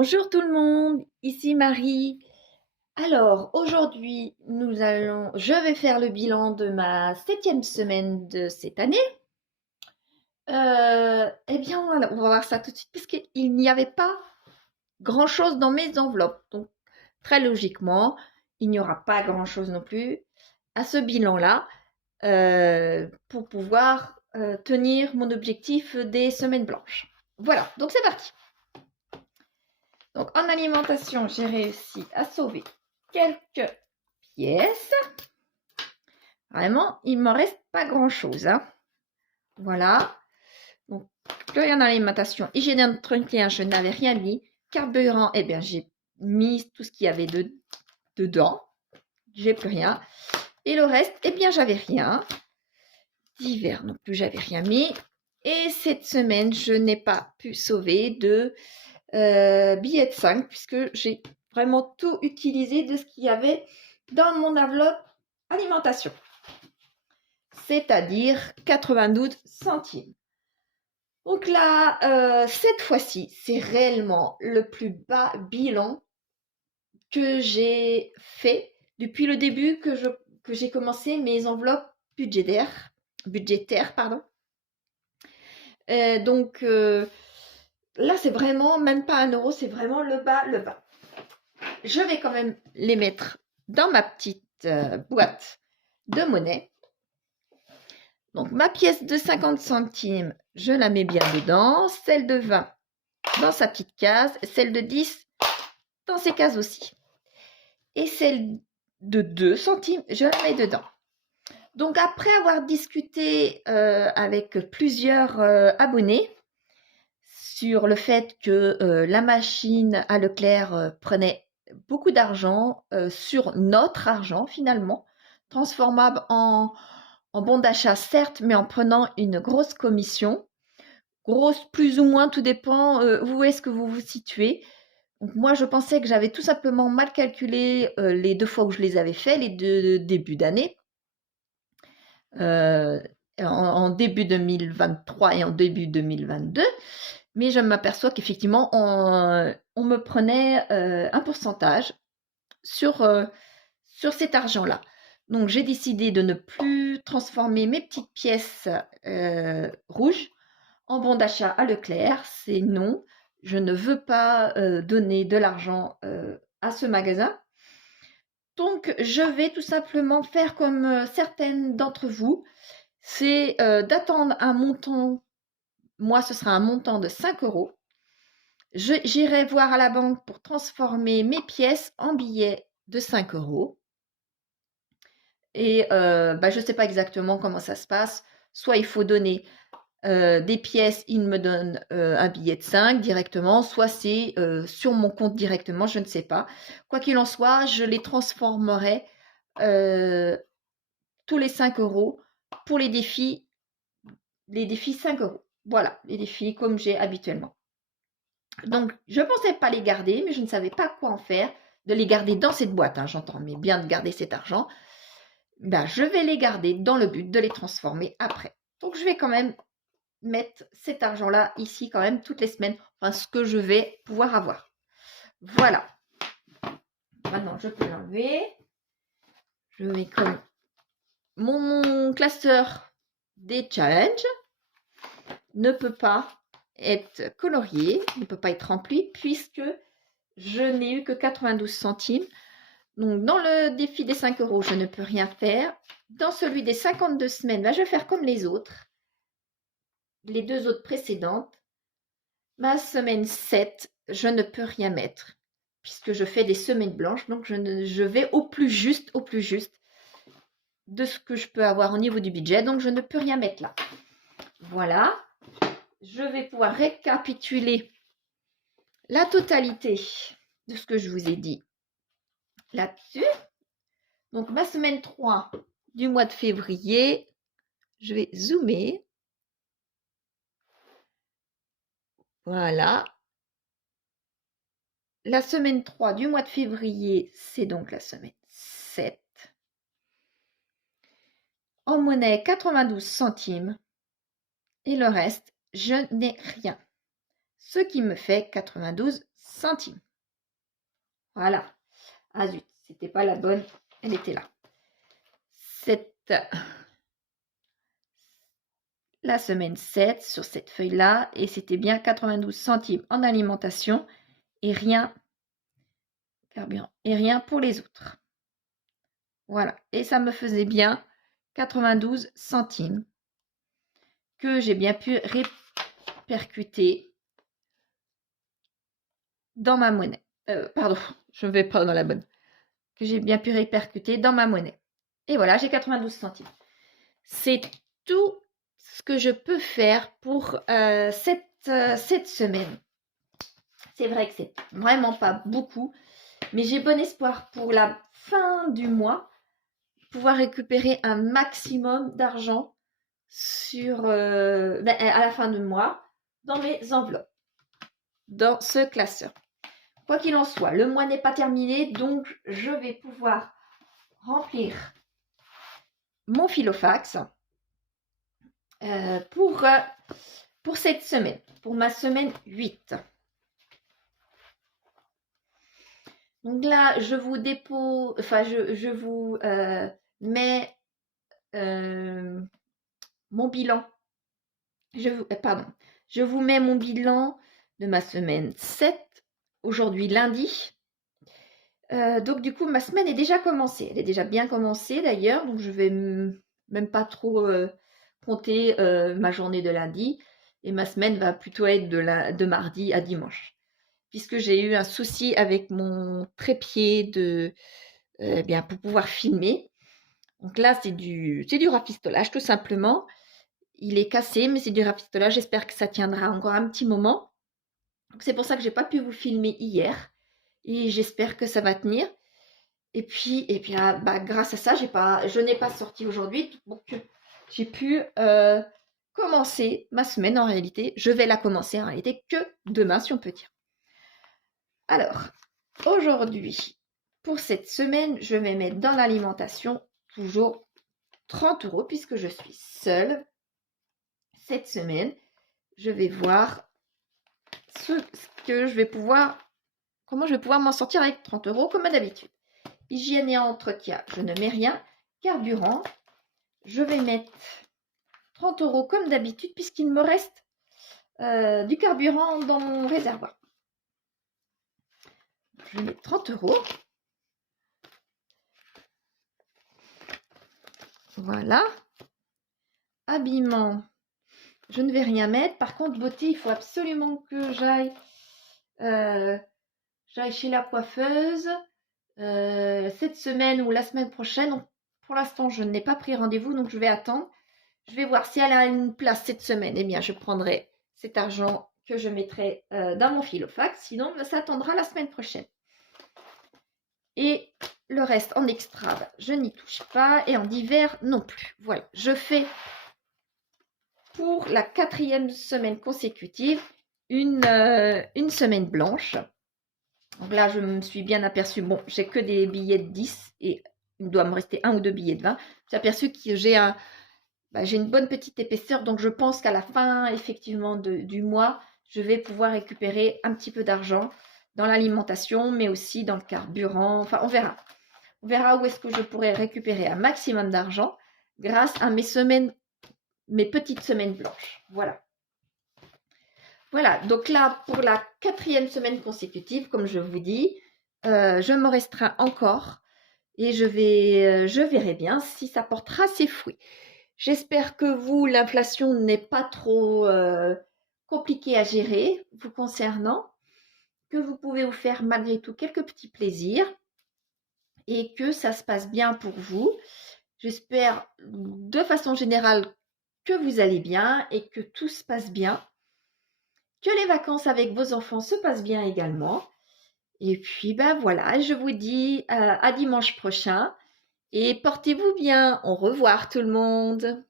Bonjour tout le monde, ici Marie. Alors aujourd'hui, je vais faire le bilan de ma 7e semaine de cette année. Eh bien, voilà, on va voir ça tout de suite puisqu'il n'y avait pas grand-chose dans mes enveloppes. Donc, très logiquement, il n'y aura pas grand-chose non plus à ce bilan-là pour pouvoir tenir mon objectif des semaines blanches. Voilà, donc c'est parti. Donc, en alimentation, j'ai réussi à sauver quelques pièces. Vraiment, il ne me reste pas grand-chose. Hein. Voilà. Donc, plus rien en alimentation. Hygiène d'entretien, je n'avais rien mis. Carburant, eh bien, j'ai mis tout ce qu'il y avait dedans. J'ai plus rien. Et le reste, eh bien, j'avais rien. D'hiver non plus, j'avais rien mis. Et cette semaine, je n'ai pas pu sauver de billets de 5 puisque j'ai vraiment tout utilisé de ce qu'il y avait dans mon enveloppe alimentation, c'est-à-dire 92 centimes. Donc là, cette fois-ci, c'est réellement le plus bas bilan que j'ai fait depuis le début que j'ai commencé mes enveloppes budgétaires, pardon. Donc là, c'est vraiment même pas 1 euro, c'est vraiment le bas, le bas. Je vais quand même les mettre dans ma petite boîte de monnaie. Donc, ma pièce de 50 centimes, je la mets bien dedans. Celle de 20 dans sa petite case. Celle de 10 dans ses cases aussi. Et celle de 2 centimes, je la mets dedans. Donc, après avoir discuté avec plusieurs abonnés sur le fait que la machine à Leclerc prenait beaucoup d'argent sur notre argent finalement, transformable en bon d'achat certes, mais en prenant une grosse commission, grosse plus ou moins, tout dépend où est-ce que vous vous situez. Donc moi je pensais que j'avais tout simplement mal calculé les 2 fois où je les avais fait, les 2 débuts d'année, en début 2023 et en début 2022. Mais je m'aperçois qu'effectivement, on me prenait un pourcentage sur cet argent-là. Donc, j'ai décidé de ne plus transformer mes petites pièces rouges en bons d'achat à Leclerc. C'est non. Je ne veux pas donner de l'argent à ce magasin. Donc, je vais tout simplement faire comme certaines d'entre vous. C'est d'attendre un montant. Moi, ce sera un montant de 5 euros. J'irai voir à la banque pour transformer mes pièces en billets de 5 euros. Et je ne sais pas exactement comment ça se passe. Soit il faut donner des pièces, il me donne un billet de 5 directement, soit c'est sur mon compte directement, je ne sais pas. Quoi qu'il en soit, je les transformerai tous les 5 euros pour les défis 5 euros. Voilà, les défis comme j'ai habituellement. Donc, je ne pensais pas les garder, mais je ne savais pas quoi en faire, de les garder dans cette boîte, hein, j'entends, mais bien de garder cet argent. Je vais les garder dans le but de les transformer après. Donc, je vais quand même mettre cet argent-là ici quand même toutes les semaines, enfin, ce que je vais pouvoir avoir. Voilà. Maintenant, je peux l'enlever. Je mets comme mon classeur des challenges ne peut pas être colorié, ne peut pas être rempli puisque je n'ai eu que 92 centimes. Donc, dans le défi des 5 euros, je ne peux rien faire. Dans celui des 52 semaines, je vais faire comme les autres, les 2 autres précédentes. Ma semaine 7, je ne peux rien mettre puisque je fais des semaines blanches. Donc, je vais au plus juste de ce que je peux avoir au niveau du budget. Donc, je ne peux rien mettre là. Voilà. Je vais pouvoir récapituler la totalité de ce que je vous ai dit là-dessus. Donc, ma semaine 3 du mois de février, je vais zoomer. Voilà. La semaine 3 du mois de février, c'est donc la semaine 7. En monnaie, 92 centimes. Et le reste, je n'ai rien. ce qui me fait 92 centimes. Voilà. Ah zut, c'était pas la bonne, elle était là. C'est la semaine 7 sur cette feuille-là, et c'était bien 92 centimes en alimentation et rien, carburant, et rien pour les autres. Voilà, et ça me faisait bien 92 centimes que j'ai bien pu répercuter dans ma monnaie. Pardon, je ne vais pas dans la bonne. Que j'ai bien pu répercuter dans ma monnaie. Et voilà, j'ai 92 centimes. C'est tout ce que je peux faire pour cette semaine. C'est vrai que c'est vraiment pas beaucoup, mais j'ai bon espoir pour la fin du mois, pouvoir récupérer un maximum d'argent à la fin du mois dans mes enveloppes, dans ce classeur. Quoi qu'il en soit, le mois n'est pas terminé, donc je vais pouvoir remplir mon filofax pour cette semaine, pour ma semaine 8. Donc là, je vous dépose, enfin, je vous mets mon bilan. Je vous mets mon bilan de ma semaine 7, aujourd'hui lundi. Donc du coup, ma semaine est déjà commencée. Elle est déjà bien commencée d'ailleurs, donc je vais même pas trop compter ma journée de lundi. Et ma semaine va plutôt être de mardi à dimanche. Puisque j'ai eu un souci avec mon trépied bien, pour pouvoir filmer. Donc là, c'est du rafistolage tout simplement. Il est cassé, mais c'est du rafistolage. J'espère que ça tiendra encore un petit moment. Donc c'est pour ça que j'ai pas pu vous filmer hier. Et j'espère que ça va tenir. Et puis là, grâce à ça, je n'ai pas sorti aujourd'hui. Donc j'ai pu commencer ma semaine en réalité. Je vais la commencer en réalité que demain, si on peut dire. Alors, aujourd'hui, pour cette semaine, je vais mettre dans l'alimentation toujours 30 € puisque je suis seule. Cette semaine, je vais voir comment je vais pouvoir m'en sortir avec 30 € comme d'habitude. Hygiène et entretien, je ne mets rien. Carburant, je vais mettre 30 € comme d'habitude puisqu'il me reste du carburant dans mon réservoir. Je vais mettre 30 €. Voilà. Habillement, je ne vais rien mettre. Par contre, beauté, il faut absolument que j'aille chez la coiffeuse cette semaine ou la semaine prochaine. Donc, pour l'instant, je n'ai pas pris rendez-vous, donc je vais attendre. Je vais voir si elle a une place cette semaine. Eh bien, je prendrai cet argent que je mettrai dans mon filofax. Sinon, ça attendra la semaine prochaine. Et le reste en extra, je n'y touche pas. Et en divers, non plus. Voilà, je fais pour la 4e semaine consécutive une semaine blanche. Donc là, je me suis bien aperçue. Bon, j'ai que des billets de 10 et il doit me rester 1 ou 2 billets de 20. J'ai aperçu que j'ai une bonne petite épaisseur. Donc, je pense qu'à la fin, effectivement, du mois, je vais pouvoir récupérer un petit peu d'argent dans l'alimentation, mais aussi dans le carburant. Enfin, on verra. On verra où est-ce que je pourrais récupérer un maximum d'argent grâce à mes petites semaines blanches. Voilà. Voilà, donc là, pour la 4e semaine consécutive, comme je vous dis, je me restreins encore et je verrai bien si ça portera ses fruits. J'espère que vous, l'inflation n'est pas trop compliquée à gérer vous concernant, que vous pouvez vous faire malgré tout quelques petits plaisirs et que ça se passe bien pour vous. J'espère de façon générale que vous allez bien et que tout se passe bien. Que les vacances avec vos enfants se passent bien également. Et puis, voilà, je vous dis à dimanche prochain. Et portez-vous bien. Au revoir tout le monde.